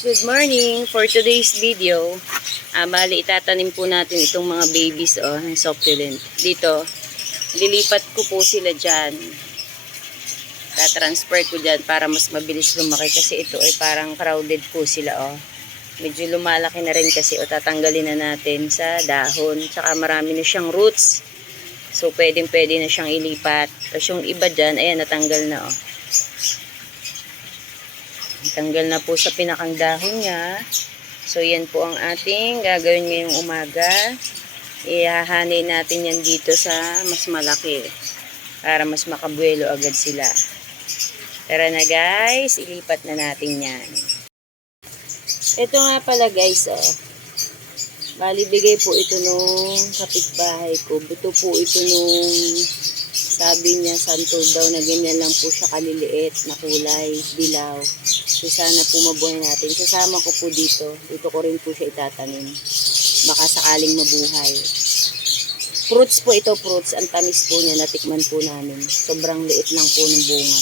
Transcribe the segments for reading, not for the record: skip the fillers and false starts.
Good morning! For today's video, bali itatanim po natin itong mga babies ng succulent. Dito, lilipat ko po sila dyan. Tatransfer ko dyan para mas mabilis lumaki kasi ito ay parang crowded po sila. Medyo lumalaki na rin kasi tatanggalin na natin sa dahon. Tsaka marami na siyang roots. So pwede na siyang ilipat. Tapos yung iba dyan, ayan natanggal na Tanggal na po sa pinakang dahon niya. So, yan po ang ating gagawin ngayong umaga. Ihahanay natin yan dito sa mas malaki. Para mas makabuelo agad sila. Tara na guys, ilipat na natin yan. Ito nga pala guys, bali bigay po ito nung kapitbahay ko. Buto po ito nung sabi niya, santol daw na ganyan lang po siya kaliliit na kulay, dilaw. So, sana po mabuhay natin. Sasama ko po dito. Dito ko rin po siya itatanim. Baka sakaling mabuhay. Fruits po ito, fruits. Ang tamis po niya, natikman po namin. Sobrang liit lang po ng bunga.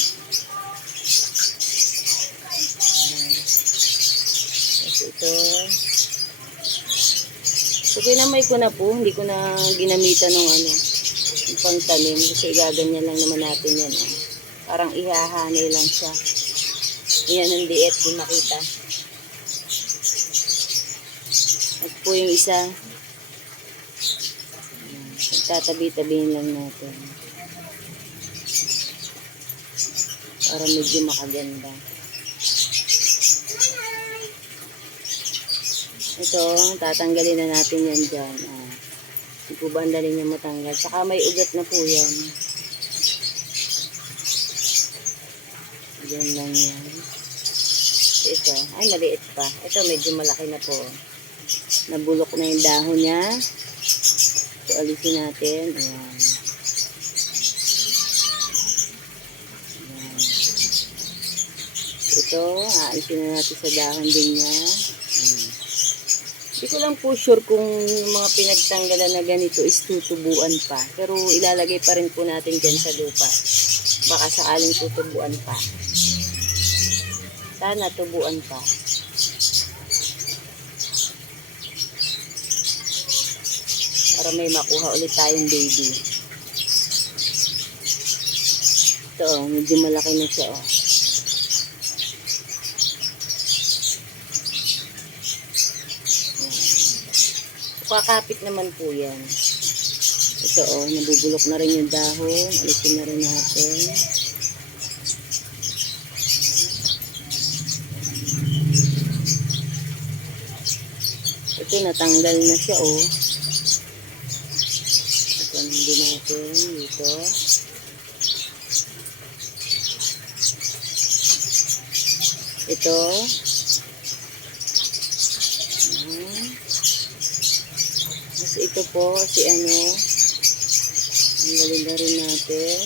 Tapos ito. So, kinamay ko na po. Hindi ko na ginamitan ng yung pangtanim. Kasi gaganyan lang naman natin yan. Parang ihahanay lang siya. Ayan ang diet, kung makita. At po yung isa. Tatabi-tabihin lang natin. Para medyo makaganda. Ito, tatanggalin na natin yan dyan. Hindi po ba ang dali niya matanggal? Saka may ugat na po yan. Diyan lang yan. Ito, ay maliit pa. Ito medyo malaki na po. Nabulok na yung dahon niya. So, alisin natin. Ayan. Ayan. Ito, aalisin na natin sa dahon din niya. Ayan. Hindi ko lang po sure kung yung mga pinagtanggalan na ganito is tutubuan pa. Pero ilalagay pa rin po natin dyan sa lupa. Baka sakaling tutubuan pa. Sana tubuan pa. Para may makuha ulit tayong baby. Ito, medyo malaki na siya. Kakapit naman po yan. Ito nabubulok na rin yung dahon. Alisin na rin natin. Ito natanggal na siya Ito hindi natin dito. Ito. Mas ito po si tanggalin na rin natin.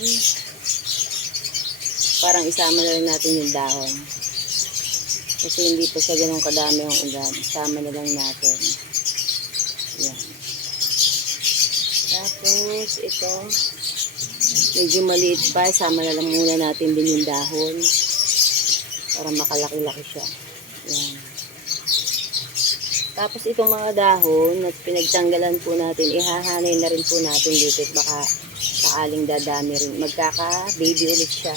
Parang isama na rin natin yung dahon. Kasi hindi pa siya ganun kadami ang ugat. Isama na lang natin. Yan. Tapos, ito. Medyo maliit pa. Isama na lang muna natin din yung dahon. Para makalaki-laki siya. Yan. Tapos, itong mga dahon na pinagtanggalan po natin, ihahanay na rin po natin dito. Baka sakaling dadami rin. Magkaka-baby ulit siya.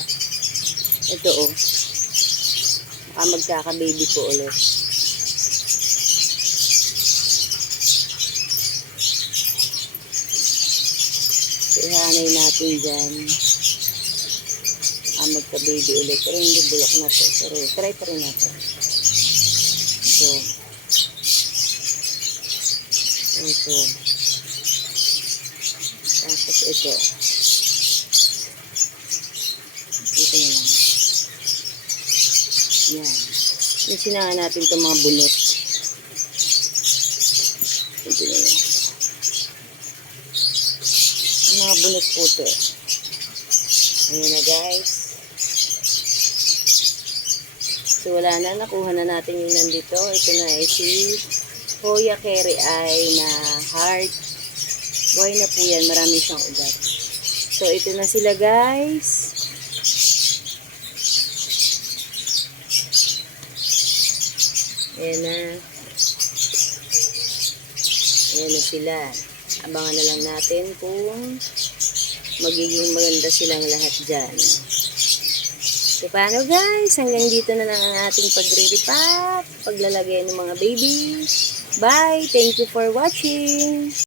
Ito magkaka-baby po ulit. So, ihanay natin dyan. Magka-baby ulit. Pero hindi bulok na to. Pero try pa rin natin. Ito. Tapos ito. Ito na lang. Yan. Sinangan natin itong mga bunot. Ito na lang. Ang mga bunot po ito. Ayan na guys. So wala na. Nakuha na natin yung nandito. Ito na ay si Hoya Kerry ay na heart. Buhay na po yan. Marami siyang ugat. So ito na sila guys. Ayan na. Ayan na sila. Abangan na lang natin kung magiging maganda silang lahat dyan. So, paano guys? Hanggang dito na lang ang ating pagre-repack, paglalagay ng mga baby. Bye! Thank you for watching!